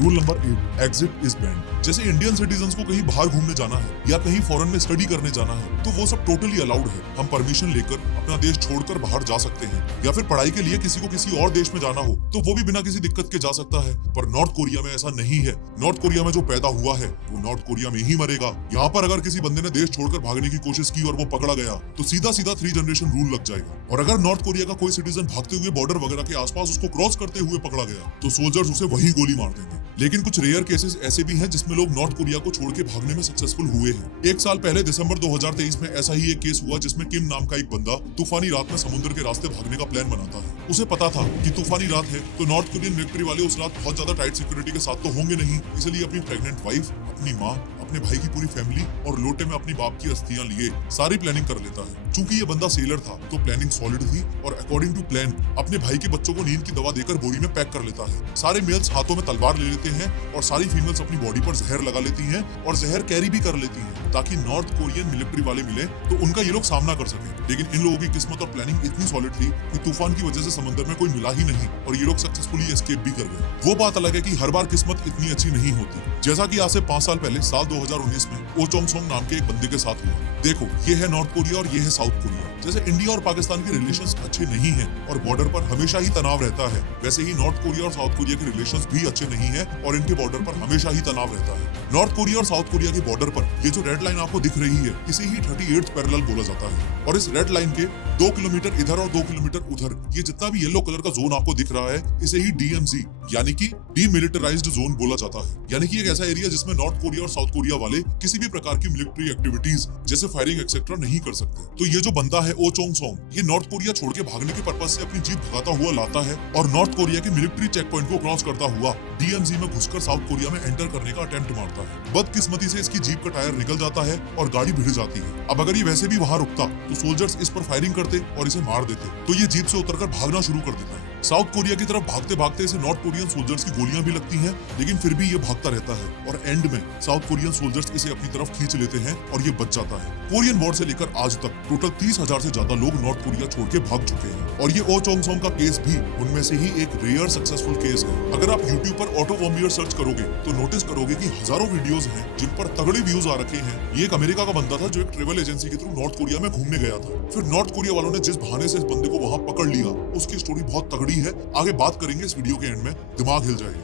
Rule number 8, exit is band. जैसे Indian citizen को कहीं बाहर घूमने जाना है या कहीं फॉरेन में स्टडी करने जाना है तो वो सब टोटली अलाउड है। हम परमिशन लेकर अपना देश छोड़कर बाहर जा सकते हैं, या फिर पढ़ाई के लिए किसी को किसी और देश में जाना हो तो वो भी बिना किसी दिक्कत के जा सकता है। पर नॉर्थ कोरिया में ऐसा नहीं है। नॉर्थ कोरिया में जो पैदा हुआ है वो नॉर्थ कोरिया में ही मरेगा। यहाँ पर अगर किसी बंदे ने देश छोड़कर भागने की कोशिश की और वो पकड़ा गया तो सीधा सीधा 3 जनरेशन रूल लग जाएगा। और अगर नॉर्थ कोरिया का कोई सिटीजन भागते हुए बॉर्डर वगैरह के आसपास उसको क्रॉस करते हुए पकड़ा गया तो सोल्जर्स उसे वही गोली मार देंगे। लेकिन कुछ रेयर केसेस ऐसे भी हैं जिसमें लोग नॉर्थ कोरिया को छोड़ के भागने में सक्सेसफुल हुए हैं। एक साल पहले दिसंबर 2023 में ऐसा ही एक केस हुआ जिसमें किम नाम का एक बंदा तूफानी रात में समुद्र के रास्ते भागने का प्लान बनाता है। उसे पता था कि तूफानी रात है तो नॉर्थ कोरियन मिलिट्री वाले उस रात बहुत ज्यादा टाइट सिक्योरिटी के साथ तो होंगे नहीं, इसलिए अपनी प्रेग्नेंट वाइफ, अपनी माँ, अपने भाई की पूरी फैमिली और लोटे में अपनी बाप की अस्थियां लिए सारी प्लानिंग कर लेता है। चूंकि ये बंदा सेलर था तो प्लानिंग सॉलिड थी और अकॉर्डिंग टू प्लान अपने भाई के बच्चों को नींद की दवा देकर बोरी में पैक कर लेता है। सारे मेल्स हाथों में तलवार ले लेते हैं और सारी फीमेल्स अपनी बॉडी पर जहर लगा लेती हैं और जहर कैरी भी कर लेती हैं ताकि नॉर्थ कोरियन मिलिट्री वाले मिले तो उनका ये लोग सामना कर सके। लेकिन इन लोगों की किस्मत और प्लानिंग इतनी सॉलिड थी कि तूफान की वजह से समंदर में कोई मिला ही नहीं और ये लोग सक्सेसफुली एस्केप भी कर गए। वो बात अलग है कि हर बार किस्मत इतनी अच्छी नहीं होती, जैसा कि आज से 5 साल पहले साल 2019 में ओ चोंग सोंग नाम के एक बंदे के साथ हुआ। देखो, ये है नॉर्थ कोरिया और ये है साउथ कोरिया। जैसे इंडिया और पाकिस्तान के रिलेशंस अच्छे नहीं हैं और बॉर्डर पर हमेशा ही तनाव रहता है, वैसे ही नॉर्थ कोरिया और साउथ कोरिया के रिलेशंस भी अच्छे नहीं हैं और इनके बॉर्डर पर हमेशा ही तनाव रहता है। नॉर्थ कोरिया और साउथ कोरिया के बॉर्डर पर ये जो रेड लाइन आपको दिख रही है इसे ही 38th पैरेलल बोला जाता है। और इस रेड लाइन के 2 किलोमीटर इधर और 2 किलोमीटर उधर ये जितना भी येलो कलर का जोन आपको दिख रहा है इसे ही DMZ यानी कि डीमिलिटराइज्ड जोन बोला जाता है। यानी कि एक ऐसा एरिया जिसमें नॉर्थ कोरिया और साउथ कोरिया वाले किसी भी प्रकार की मिलिट्री एक्टिविटीज जैसे फायरिंग एक्सेट्रा नहीं कर सकते। तो ये जो बंदा है ओ चोंग सोंग ये नॉर्थ कोरिया छोड़ के भागने के पर्पज से अपनी जीप भगाता हुआ लाता है और नॉर्थ कोरिया के मिलिट्री चेक पॉइंट को क्रॉस करता हुआ DMZ में घुसकर साउथ कोरिया में एंटर करने का अटेम्प्ट मारता है। बदकिस्मती से इसकी जीप का टायर निकल जाता है और गाड़ी भिड़ जाती है। अब अगर ये वैसे भी वहां रुकता तो सोल्जर्स इस पर फायरिंग करते और इसे मार देते, तो ये जीप से उतरकर भागना शुरू कर देता है। साउथ कोरिया की तरफ भागते भागते इसे नॉर्थ कोरियन सोल्जर्स की गोलियां भी लगती हैं, लेकिन फिर भी ये भागता रहता है और एंड में साउथ कोरियन सोल्जर्स इसे अपनी तरफ खींच लेते हैं और ये बच जाता है। कोरियन वॉर से लेकर आज तक टोटल 30,000 से ज्यादा लोग नॉर्थ कोरिया छोड़ के भाग चुके हैं और ये ओ चोंग सोंग का केस भी उनमें से ही एक रेयर सक्सेसफुल केस है। अगर आप यूट्यूब पर ऑटो वॉम्बियर सर्च करोगे तो नोटिस करोगे कि हजारों वीडियोस हैं जिन पर तगड़े व्यूज आ रखे हैं। ये एक अमेरिका का बंदा था जो एक ट्रेवल एजेंसी के थ्रू नॉर्थ कोरिया में घूमने गया था। फिर नॉर्थ कोरिया वालों ने जिस बहाने से इस बंदे को वहां पकड़ लिया उसकी स्टोरी बहुत तगड़ी है। आगे बात करेंगे इस वीडियो के एंड में, दिमाग हिल जाएगा।